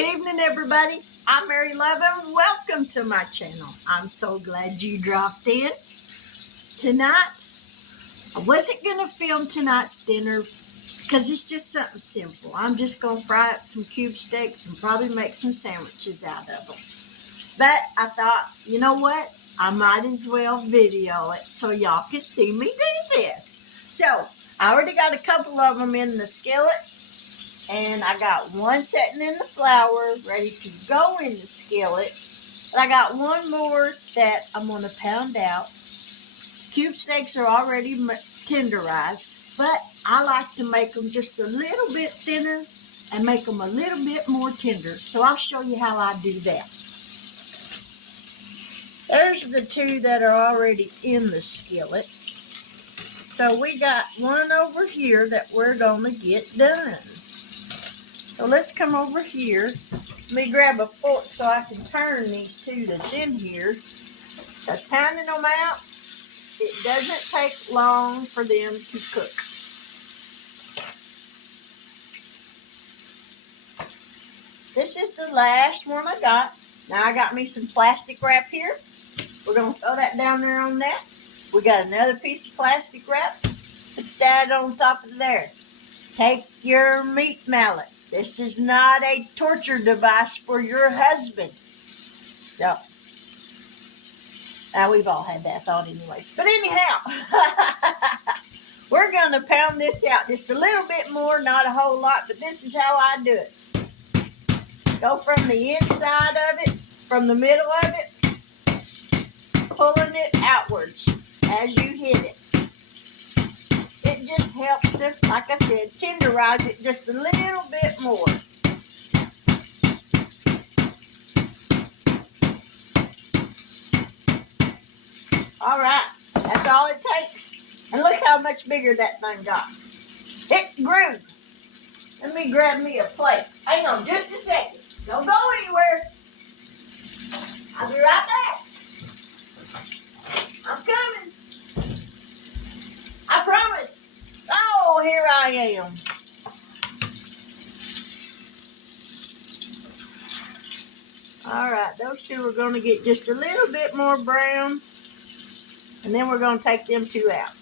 Good evening, everybody. I'm Mary Love, and welcome to my channel. I'm so glad you dropped in. Tonight, I wasn't going to film tonight's dinner because it's just something simple. I'm just going to fry up some cube steaks and probably make some sandwiches out of them. But I thought, you know what? I might as well video it so y'all can see me do this. So, I already got a couple of them in the skillet. And I got one sitting in the flour, ready to go in the skillet. But I got one more that I'm going to pound out. Cube steaks are already tenderized, but I like to make them just a little bit thinner and make them a little bit more tender. So I'll show you how I do that. There's the two that are already in the skillet. So we got one over here that we're going to get done. So let's come over here. Let me grab a fork so I can turn these two that's in here. Because pounding them out, it doesn't take long for them to cook. This is the last one I got. Now I got me some plastic wrap here. We're going to throw that down there on that. We got another piece of plastic wrap. Put that on top of there. Take your meat mallet. This is not a torture device for your husband. So, now we've all had that thought anyways. But anyhow, we're going to pound this out just a little bit more, not a whole lot, but this is how I do it. Go from the inside of it, from the middle of it, pulling it outwards as you hit it. It just helps to, like I said, tenderize it just a little bit more. All right, that's all it takes. And look how much bigger that thing got. It grew. Let me grab me a plate. Hang on just a second. Don't go anywhere. I'll be right back. I'm coming. I promise. Oh, here I am. All right, those two are going to get just a little bit more brown. And then we're going to take them two out.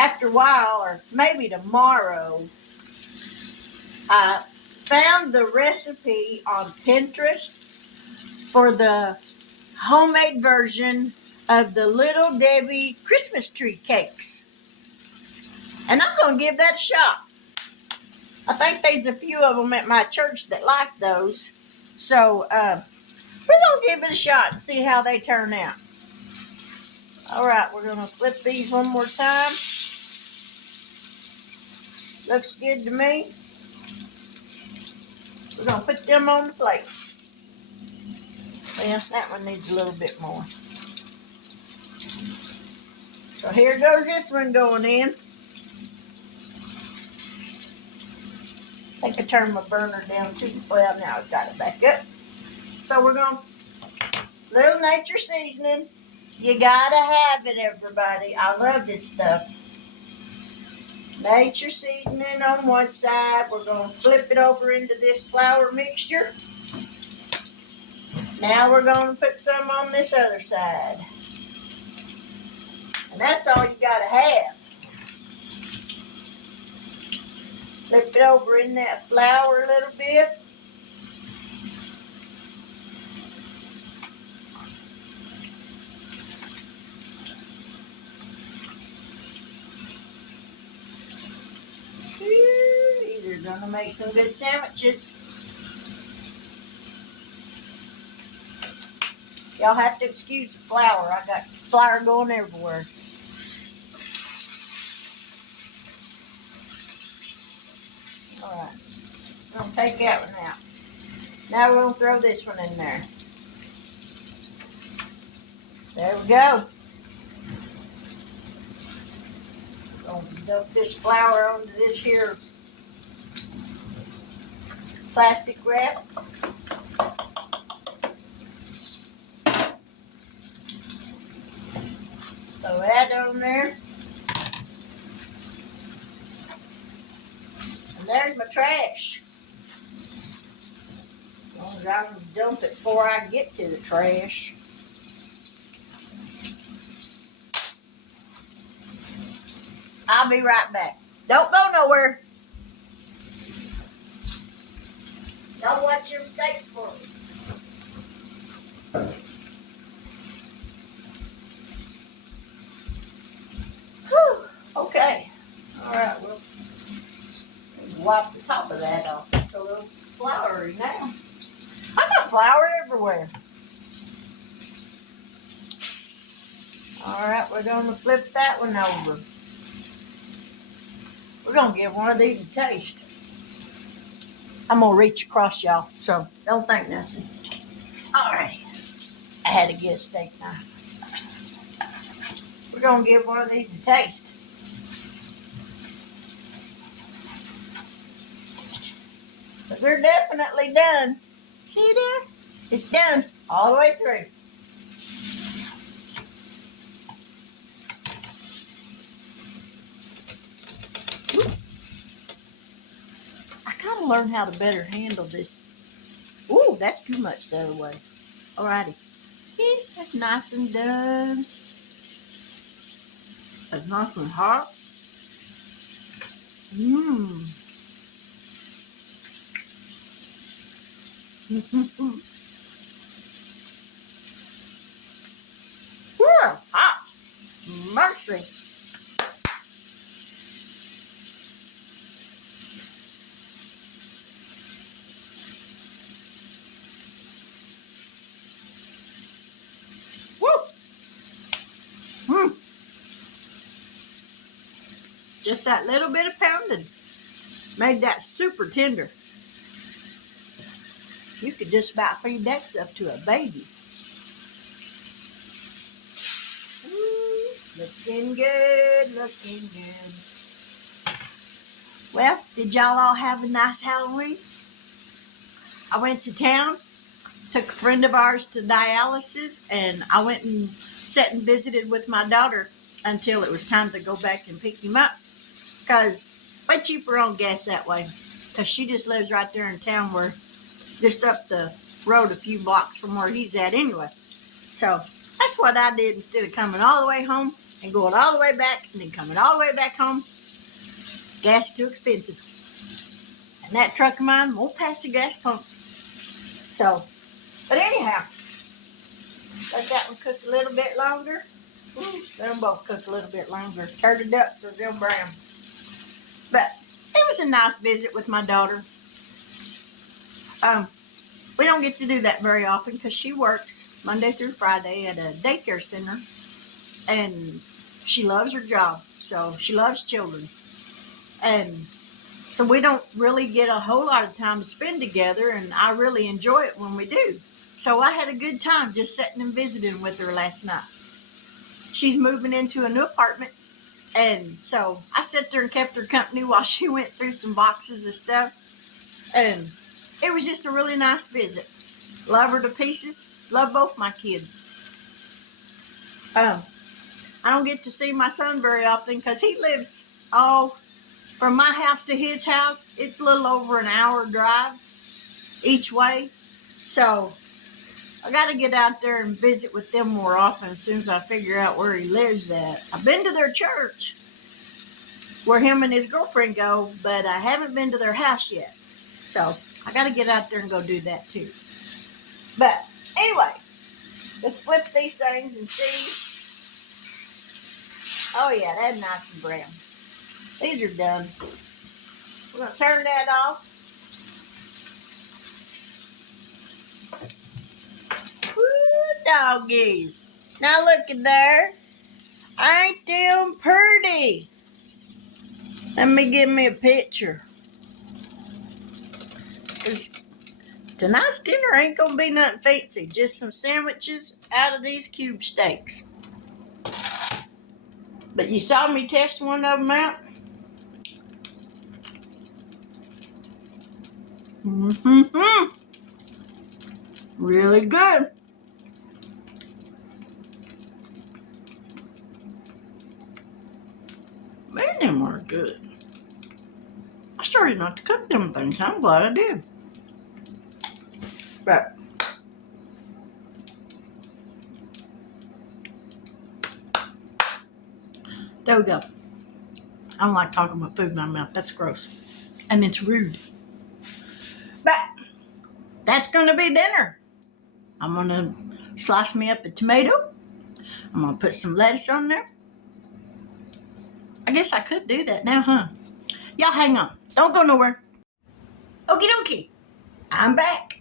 After a while, or maybe tomorrow, I found the recipe on Pinterest for the homemade version of the Little Debbie Christmas tree cakes. And I'm going to give that a shot. I think there's a few of them at my church that like those. So, we're going to give it a shot and see how they turn out. All right, we're going to flip these one more time. Looks good to me. We're going to put them on the plate. Well, that one needs a little bit more. So here goes this one going in. I think I turned my burner down too. Well, now I've got it back up. So we're going to, little nature seasoning. You got to have it, everybody. I love this stuff. Nature seasoning on one side. We're going to flip it over into this flour mixture. Now we're going to put some on this other side. And that's all you got to have. Flip it over in that flour a little bit. These are going to make some good sandwiches. Y'all have to excuse the flour. I got flour going everywhere. Alright. I'm going to take that one out. Now we're going to throw this one in there. There we go. Going to dump this flour onto this here plastic wrap. Throw that on there. there's my trash. As long as I can dump it before I get to the trash. I'll be right back. Don't go nowhere. Y'all watch your mistakes for me. Whew. Okay. All right. Well, wipe the top of that off. It's a little floury now. I got flour everywhere. All right. We're going to flip that one over. We're going to give one of these a taste. I'm going to reach across, y'all, so don't think nothing. All right. I had to get a steak knife. We're going to give one of these a taste. But they're definitely done. See there? It's done all the way through. Learn how to better handle this. Ooh, that's too much the other way. Alrighty. See, that's nice and done. That's nice and hot. Mmm. Whew, hot. Mercy. Just that little bit of pounding made that super tender. You could just about feed that stuff to a baby. Looking good, looking good. Well, did y'all all have a nice Halloween? I went to town, took a friend of ours to dialysis, and I went and sat and visited with my daughter until it was time to go back and pick him up. Because way cheaper on gas that way. Because she just lives right there in town, where just up the road a few blocks from where he's at anyway. So that's what I did instead of coming all the way home and going all the way back and then coming all the way back home. Gas is too expensive. And that truck of mine won't pass the gas pump. So, but anyhow, let that one cook a little bit longer. Let them both cook a little bit longer. Turn it up so they'll brown. But it was a nice visit with my daughter. We don't get to do that very often because she works Monday through Friday at a daycare center, and she loves her job. So she loves children, and so we don't really get a whole lot of time to spend together, and I really enjoy it when we do. So I had a good time just sitting and visiting with her last night. She's moving into a new apartment, and so I sat there and kept her company while she went through some boxes of stuff, and it was just a really nice visit. Love her to pieces. Love both my kids. I don't get to see my son very often because he lives from my house to his house. It's a little over an hour drive each way. So I got to get out there and visit with them more often as soon as I figure out where he lives at. I've been to their church where him and his girlfriend go, but I haven't been to their house yet. So I got to get out there and go do that too. But anyway, let's flip these things and see. Oh yeah, that's nice and brown. These are done. We're going to turn that off. Woo, doggies. Now look at there. Ain't them pretty? Let me give me a picture. Tonight's dinner ain't going to be nothing fancy. Just some sandwiches out of these cube steaks. But you saw me test one of them out. Really good. Man, them are good. I started not to cook them things. I'm glad I did. But there we go. I don't like talking about food in my mouth. That's gross. And it's rude. But that's going to be dinner. I'm going to slice me up a tomato. I'm going to put some lettuce on there. I guess I could do that now, huh? Y'all hang on. Don't go nowhere. Okie dokie. I'm back.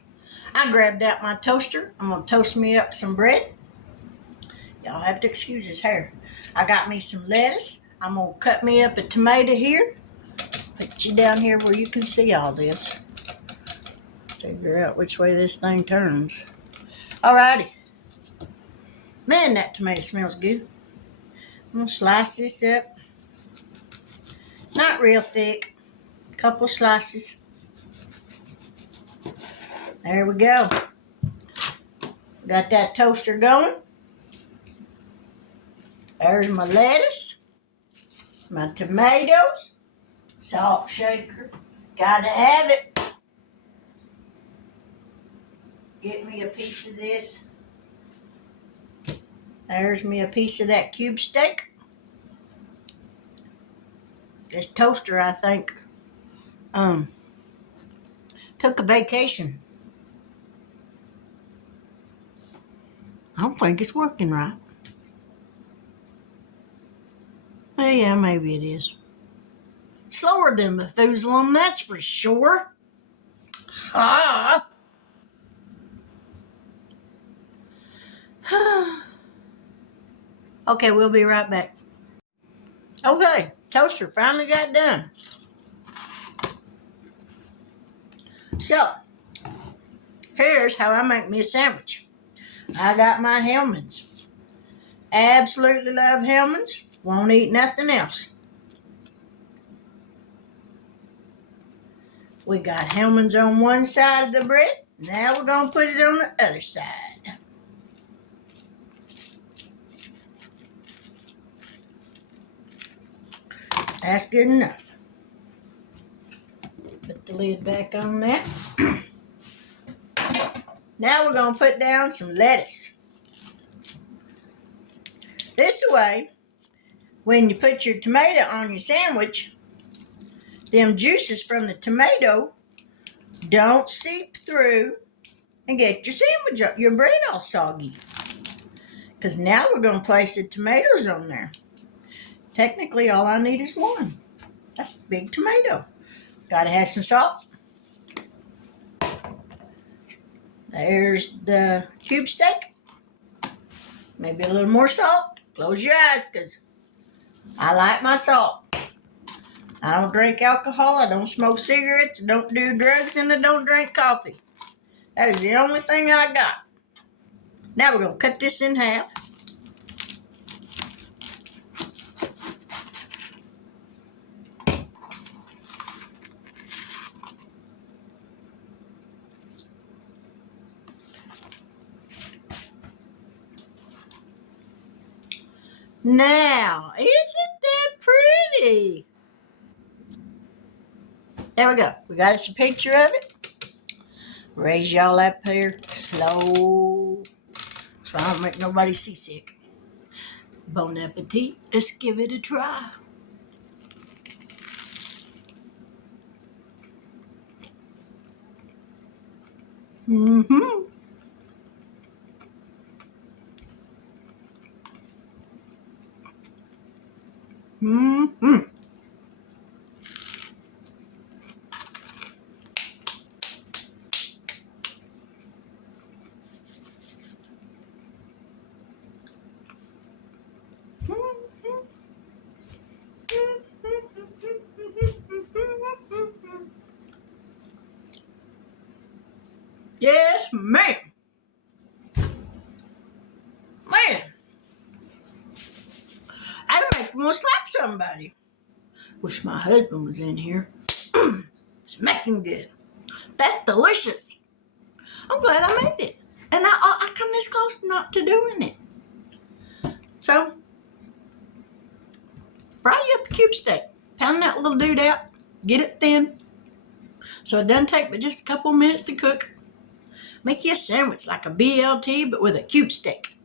I grabbed out my toaster. I'm going to toast me up some bread. Y'all have to excuse his hair. I got me some lettuce. I'm going to cut me up a tomato here. Put you down here where you can see all this. Figure out which way this thing turns. Alrighty. Man, that tomato smells good. I'm going to slice this up. Not real thick. Couple slices. There we go. Got that toaster going. There's my lettuce. My tomatoes. Salt shaker. Gotta have it. Get me a piece of this. There's me a piece of that cube steak. This toaster, I think, took a vacation. I don't think it's working right. Well, yeah, maybe it is. Slower than Methuselah, that's for sure. Ah. Okay, we'll be right back. Okay, toaster finally got done. So, here's how I make me a sandwich. I got my Hellmann's. Absolutely love Hellmann's. Won't eat nothing else. We got Hellmann's on one side of the bread. Now we're going to put it on the other side. That's good enough. Put the lid back on that. Now we're going to put down some lettuce. This way, when you put your tomato on your sandwich, them juices from the tomato don't seep through and get your sandwich, your bread all soggy. Because now we're going to place the tomatoes on there. Technically, all I need is one. That's a big tomato. Got to have some salt. There's the cube steak. Maybe a little more salt. Close your eyes because I like my salt. I don't drink alcohol. I don't smoke cigarettes. I don't do drugs. And I don't drink coffee. That is the only thing I got. Now we're going to cut this in half. Now, isn't that pretty? There we go. We got us a picture of it. Raise y'all up here slow so I don't make nobody seasick. Bon appetit. Let's give it a try. Mm-hmm. Mm-hmm. Yes, ma'am. Man, I don't make me want to slap somebody. Wish my husband was in here. Smacking good. That's delicious. I'm glad I made it. And I come this close not to doing it. So, fry you up a cube steak. Pound that little dude out. Get it thin, so it doesn't take but just a couple minutes to cook. Make you a sandwich like a BLT, but with a cube steak.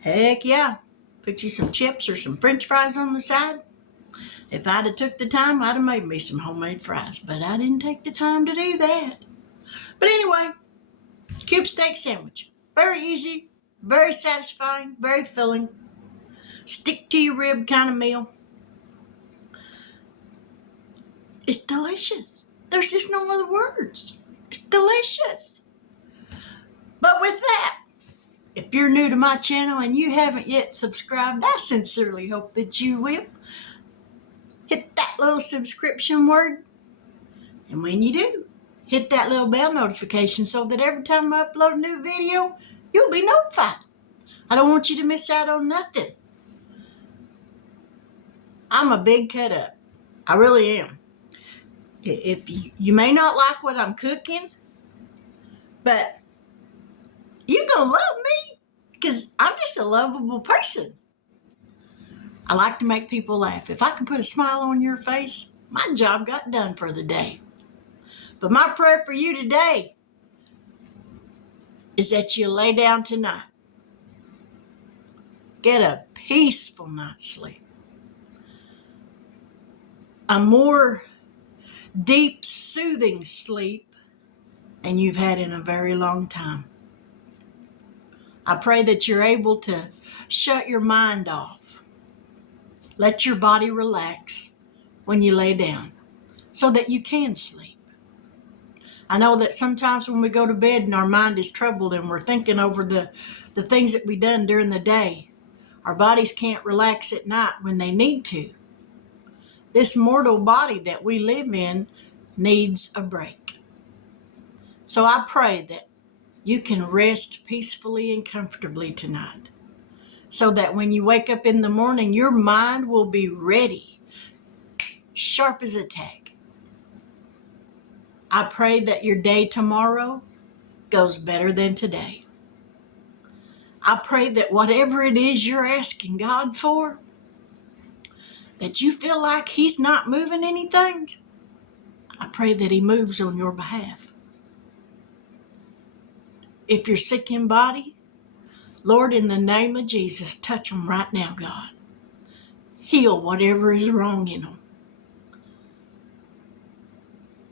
Heck yeah. Put you some chips or some french fries on the side. If I'd have took the time, I'd have made me some homemade fries, but I didn't take the time to do that. But anyway, cube steak sandwich. Very easy, very satisfying, very filling. Stick to your rib kind of meal. It's delicious. There's just no other words. It's delicious. But with that, if you're new to my channel and you haven't yet subscribed, I sincerely hope that you will. Hit that little subscription word. And when you do, hit that little bell notification so that every time I upload a new video, you'll be notified. I don't want you to miss out on nothing. I'm a big cut up. I really am. If you may not like what I'm cooking, but you're going to love me because I'm just a lovable person. I like to make people laugh. If I can put a smile on your face, my job got done for the day. But my prayer for you today is that you lay down tonight. Get a peaceful night's sleep. A more deep, soothing sleep than you've had in a very long time. I pray that you're able to shut your mind off. Let your body relax when you lay down so that you can sleep. I know that sometimes when we go to bed and our mind is troubled and we're thinking over the things that we've done during the day, our bodies can't relax at night when they need to. This mortal body that we live in needs a break. So I pray that you can rest peacefully and comfortably tonight so that when you wake up in the morning, your mind will be ready, sharp as a tack. I pray that your day tomorrow goes better than today. I pray that whatever it is you're asking God for, that you feel like He's not moving anything, I pray that He moves on your behalf. If you're sick in body, Lord, in the name of Jesus, touch them right now, God. Heal whatever is wrong in them.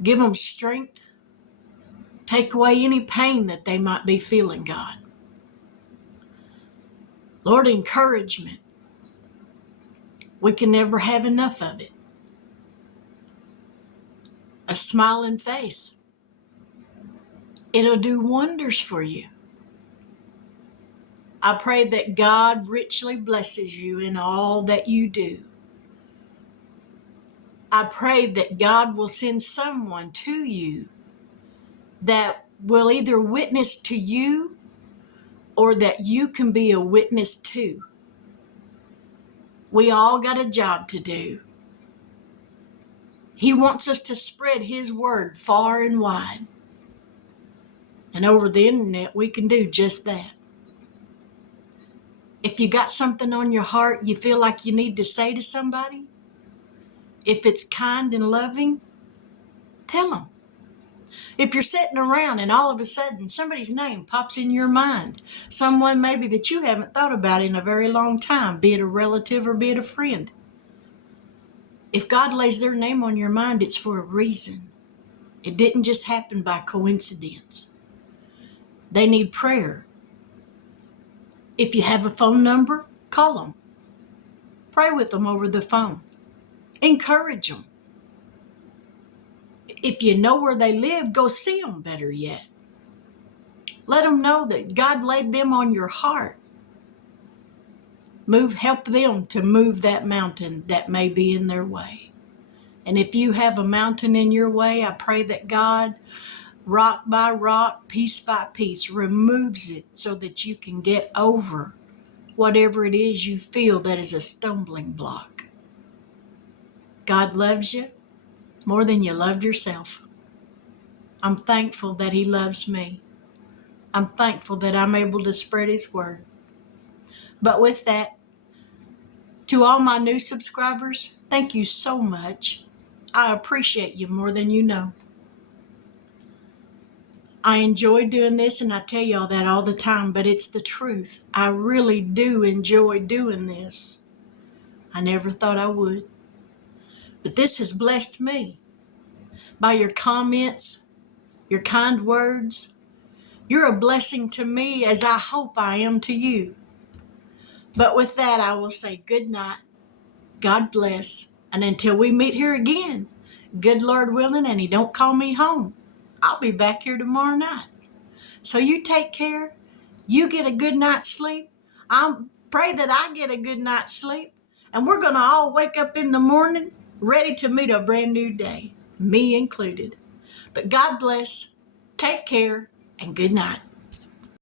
Give them strength. Take away any pain that they might be feeling, God. Lord, encouragement. We can never have enough of it. A smiling face. It'll do wonders for you. I pray that God richly blesses you in all that you do. I pray that God will send someone to you that will either witness to you or that you can be a witness to. We all got a job to do. He wants us to spread His word far and wide. And over the internet, we can do just that. If you got something on your heart you feel like you need to say to somebody, if it's kind and loving, tell them. If you're sitting around and all of a sudden somebody's name pops in your mind, someone maybe that you haven't thought about in a very long time, be it a relative or be it a friend. If God lays their name on your mind, it's for a reason. It didn't just happen by coincidence. They need prayer. If you have a phone number, call them. Pray with them over the phone. Encourage them. If you know where they live, go see them, better yet. Let them know that God laid them on your heart. Help them to move that mountain that may be in their way. And if you have a mountain in your way, I pray that God, rock by rock, piece by piece, removes it so that you can get over whatever it is you feel that is a stumbling block. God loves you more than you love yourself. I'm thankful that He loves me. I'm thankful that I'm able to spread His word. But with that, to all my new subscribers, thank you so much. I appreciate you more than you know. I enjoy doing this, and I tell y'all that all the time, but it's the truth. I really do enjoy doing this. I never thought I would. But this has blessed me by your comments, your kind words. You're a blessing to me, as I hope I am to you. But with that, I will say good night. God bless. And until we meet here again, good Lord willing, and He don't call me home, I'll be back here tomorrow night. So you take care. You get a good night's sleep. I pray that I get a good night's sleep. And we're going to all wake up in the morning ready to meet a brand new day, me included. But God bless. Take care and good night.